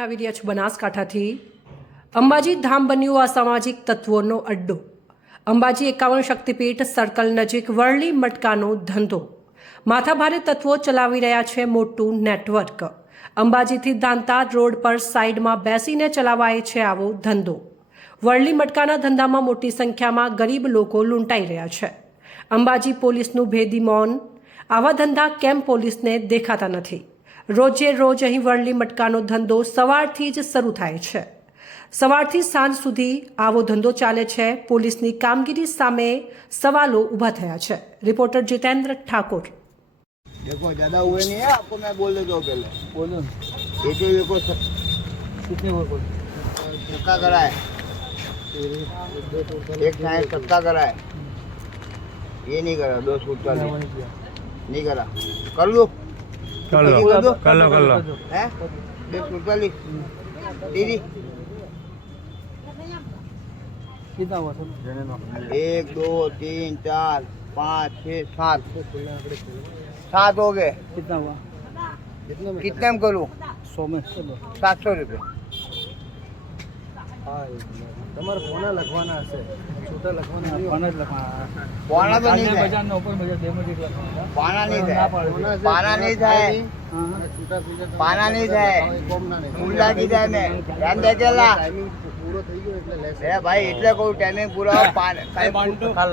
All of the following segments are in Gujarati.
આવી રહ્યા છો બનાસકાંઠાથી. અંબાજી ધામ બન્યું અસામાજિક તત્વોનો અડ્ડો. અંબાજી એકાવન શક્તિપીઠ સર્કલ નજીક વરલી મટકાનો ધંધો. માથાભારે તત્વો ચલાવી રહ્યા છે મોટું નેટવર્ક. અંબાજીથી દાંતા રોડ પર સાઈડમાં બેસીને ચલાવાય છે આવો ધંધો. વરલી મટકાના ધંધામાં મોટી સંખ્યામાં ગરીબ લોકો લૂંટાઈ રહ્યા છે. અંબાજી પોલીસનું ભેદી મૌન. આવા ધંધા કેમ પોલીસને દેખાતા નથી? રોજે રોજ અહીં વરલી મટકાનો ધંધો સવારથી જ શરૂ થાય છે સવારથી સાંજ સુધી આવો ધંધો ચાલે છે પોલીસની કામગીરી સામે સવાલો ઊભા થયા છે રિપોર્ટર જીતેન્દ્ર ઠાકોર देखो ज्यादा हुए नहीं है आपको मैं बोल देता हूँ पहले बोलो एक ही देखो स- कितने वो बोलो सबका करा है एक साइड सबका करा है ये नहीं करा दो सूट का नहीं नहीं करा कर लो कर लो कर दो कर लो कर लो है दो सूट का ली दीदी कितना हुआ सर एक दो तीन चार पाँच छः सात सात हो गए कितना हुआ कितने में करूँ सौ में चलो सात सौ रुपये તમારે કોના લખવાના હશે છૂટા લખવાના કોના જ લખવાના પાણા તો નહીં થાય. પાણા નહીં થાય. પાણા નહીં થાય. પાના નહીં થાય. મુંડા કીધા ને એમ દેખેલા એ ભાઈ એટલે કહું ટેનિંગ પૂરો કાલ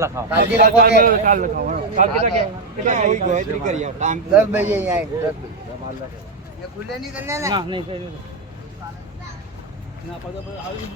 લખાવ કાલથી લખો કે કાલ લખાવ કાલથી ગોયત્રી કરી આવ. ટાઈમ 10 બજે અહીંયા 10 બજે. એ ખુલ્લે નહીં કરને ના? નહીં ના પદ પર આવી